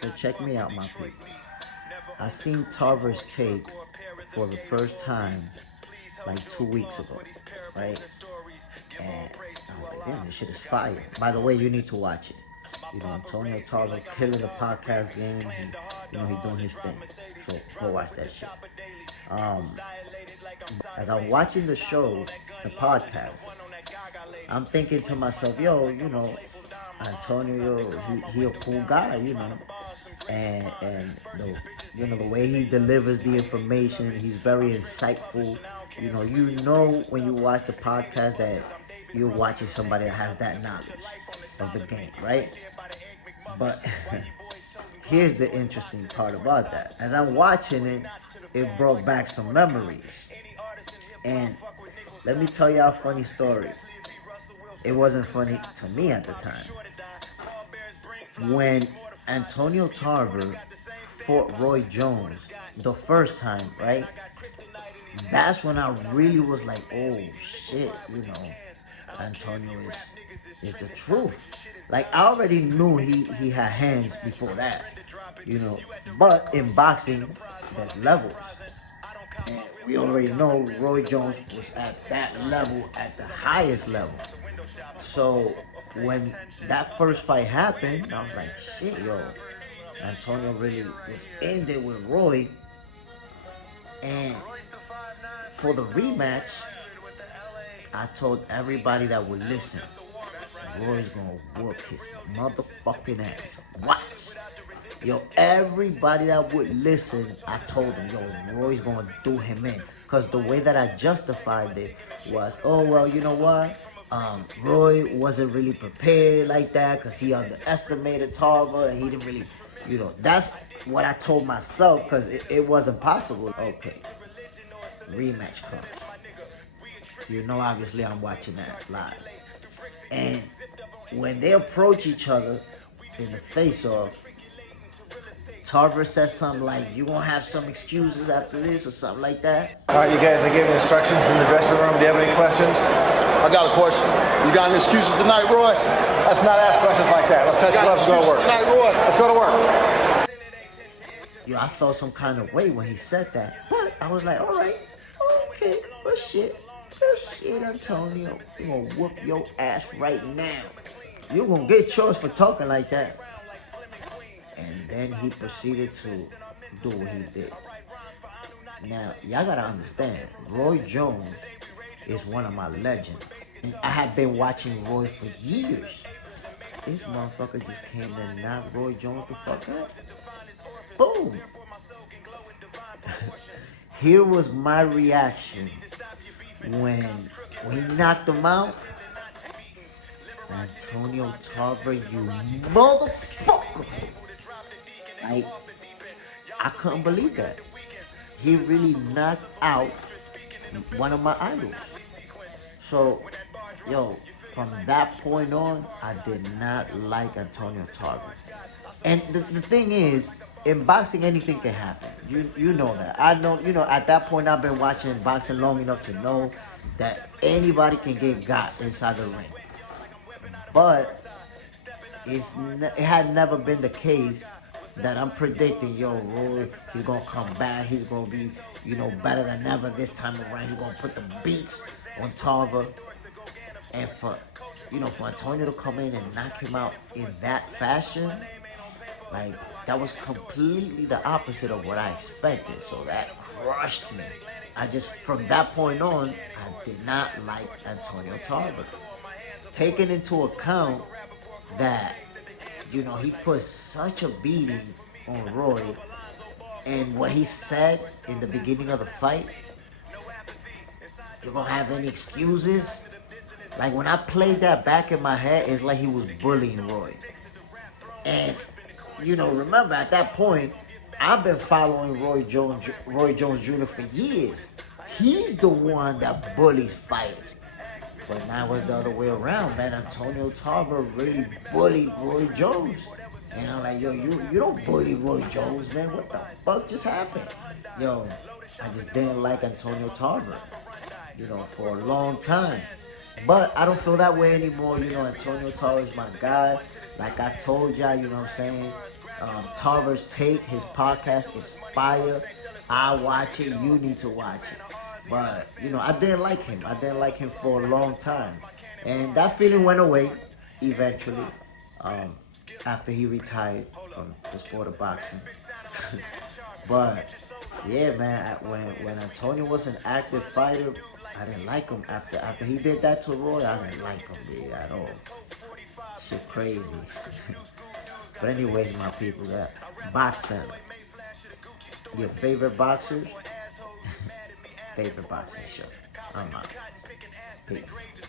So check me out, my people. I seen Tarver's take for the first time like 2 weeks ago, right? And I was like, damn, this shit is fire. By the way, you need to watch it. Antonio Tarver killing the podcast game. He doing his thing. So go watch that shit. Um, as I'm watching the show, the podcast, I'm thinking to myself, yo, Antonio, he a cool guy, and the way he delivers the information, he's very insightful. When you watch the podcast that you're watching somebody that has that knowledge of the game, right? But here's the interesting part about that. As I'm watching it, it brought back some memories. And let me tell y'all a funny story. It wasn't funny to me at the time. When Antonio Tarver fought Roy Jones the first time, right? That's when I really was like, oh shit, Antonio is the truth. Like I already knew he had hands before that, But in boxing, there's levels. And we already know Roy Jones was at that level, at the highest level. So when that first fight happened, I was like, shit, yo, Antonio really was in there with Roy. And for the rematch, I told everybody that would listen, Roy's gonna whoop his motherfucking ass. Watch. Yo, everybody that would listen, I told them, yo, Roy's gonna do him in. Because the way that I justified it was, oh, well, you know what? Roy wasn't really prepared like that because he underestimated Tarver and he didn't really, that's what I told myself because it wasn't possible. Okay, rematch comes. Obviously I'm watching that live. And when they approach each other in the face-off, Tarver says something like, you gonna have some excuses after this or something like that. All right, you guys are giving instructions in the dressing room. Do you have any questions? I got a question. You got any excuses tonight, Roy? Let's not ask questions like that. Let's touch gloves and go to work. Tonight, Roy. Let's go to work. I felt some kind of way when he said that. But I was like, all right, okay, good shit, Antonio. You gonna whoop your ass right now. You gonna get yours for talking like that. And then he proceeded to do what he did. Now, y'all gotta understand, Roy Jones is one of my legends. And I had been watching Roy for years. This motherfucker just came and knocked Roy Jones the fuck out. Boom. Here was my reaction when he knocked him out. Antonio Tarver, you motherfucker. I couldn't believe that. He really knocked out one of my idols. So, from that point on, I did not like Antonio Tarver. And the thing is, in boxing, anything can happen. You know that. I know, at that point, I've been watching boxing long enough to know that anybody can get got inside the ring. But it had never been the case that I'm predicting, Roy, he's going to come back. He's going to be, better than ever this time around. He's going to put the beats on Tarver. And for Antonio to come in and knock him out in that fashion, that was completely the opposite of what I expected. So that crushed me. From that point on, I did not like Antonio Tarver. Taking into account that, he put such a beating on Roy, and what he said in the beginning of the fight, you gonna have any excuses? Like when I played that back in my head, it's like he was bullying Roy. And, remember at that point, I've been following Roy Jones Jr. for years. He's the one that bullies fighters. But now it's the other way around, man. Antonio Tarver really bullied Roy Jones. And I'm like, yo, you don't bully Roy Jones, man. What the fuck just happened? I just didn't like Antonio Tarver, for a long time. But I don't feel that way anymore. Antonio Tarver is my guy. Like I told y'all, Tarver's Take, his podcast is fire. I watch it. You need to watch it. But I didn't like him. I didn't like him for a long time, and that feeling went away eventually um, after he retired from the sport of boxing. But yeah, man, when Antonio was an active fighter, I didn't like him after he did that to Roy. I didn't like him dude, at all. Shit crazy. But anyways, my people, that boxing. Your favorite boxer? Favorite boxing show. I'm out. Peace.